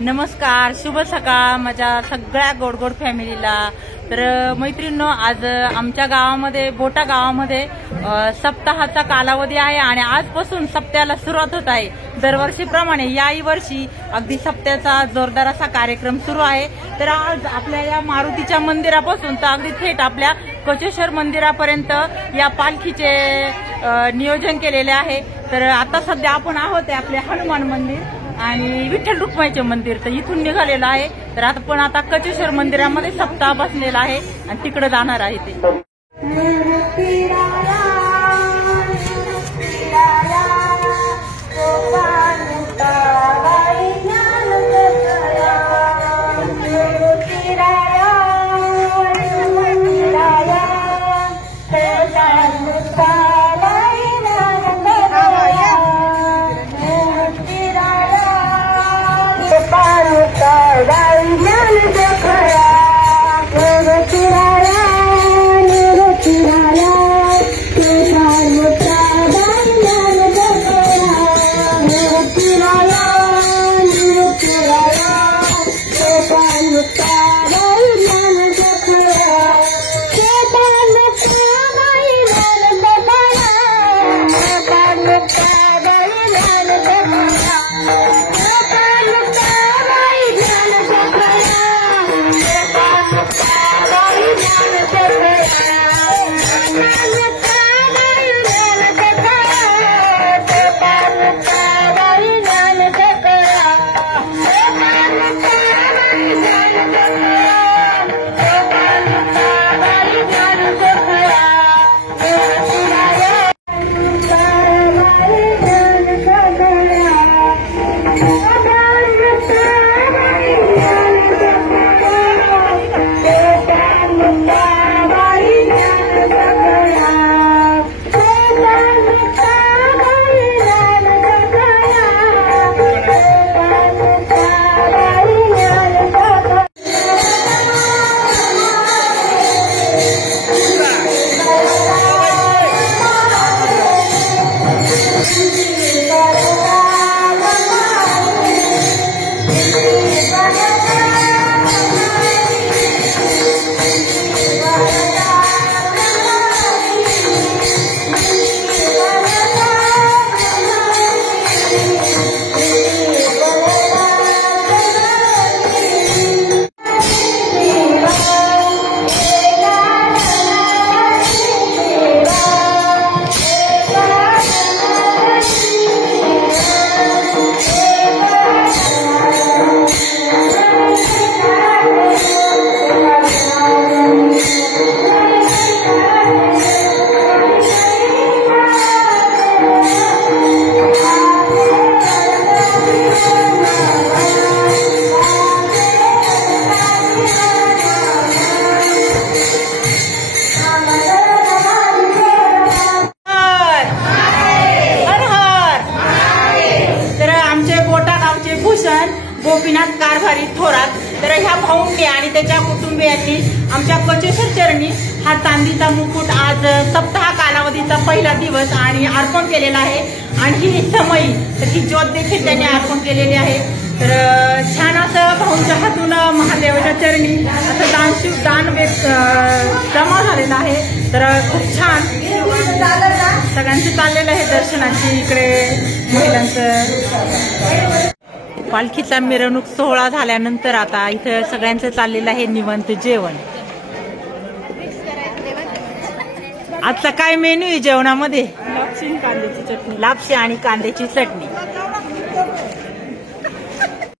नमस्कार, शुभ सकाळ माझ्या सगळ्या गोडगोड फॅमिलीला। तर मैत्रिणींनो, आज आमच्या गावामध्ये बोटा गावामध्ये सप्ताहाचा कालावधी आहे आणि आजपासून सप्त्याला सुरुवात होत आहे। दरवर्षीप्रमाणे याही वर्षी अगदी सप्त्याचा जोरदार असा कार्यक्रम सुरू आहे। तर आज आपल्या या मारुतीच्या मंदिरापासून तर अगदी थेट आपल्या कचेश्वर मंदिरापर्यंत या पालखीचे नियोजन केलेले आहे। तर आता सध्या आपण आहोत आपले हनुमान मंदिर आणि विठ्ठल रुक्माईचे मंदिर, तर इथून निघालेलं आहे। तर आता कचेश्वर मंदिरामध्ये सप्ताह बसलेला आहे आणि तिकडे जाणार आहे ते। गोपीनाथ कारभारी थोरात, तर ह्या भाऊंनी आणि त्याच्या कुटुंबियांनी आमच्या कचेश्वर चरणी हा चांदीचा मुकुट आज सप्ताह कालावधीचा पहिला दिवस आणि अर्पण केलेला आहे। आणि ही समयी तर ही ज्योत देखील त्यांनी अर्पण केलेली आहे। तर छान असं भाऊंच्या हातून महादेवाच्या चरणी असं दान जमा झालेलं आहे। तर खूप छान सगळ्यांचं चाललेलं आहे दर्शनाची इकडे महिलांचं। पालखीचा मिरवणूक सोहळा झाल्यानंतर आता इथं सगळ्यांचं चाललेलं आहे निवांत जेवण। आजचा काय मेनू आहे जेवणामध्ये? लापशी आणि कांद्याची चटणी।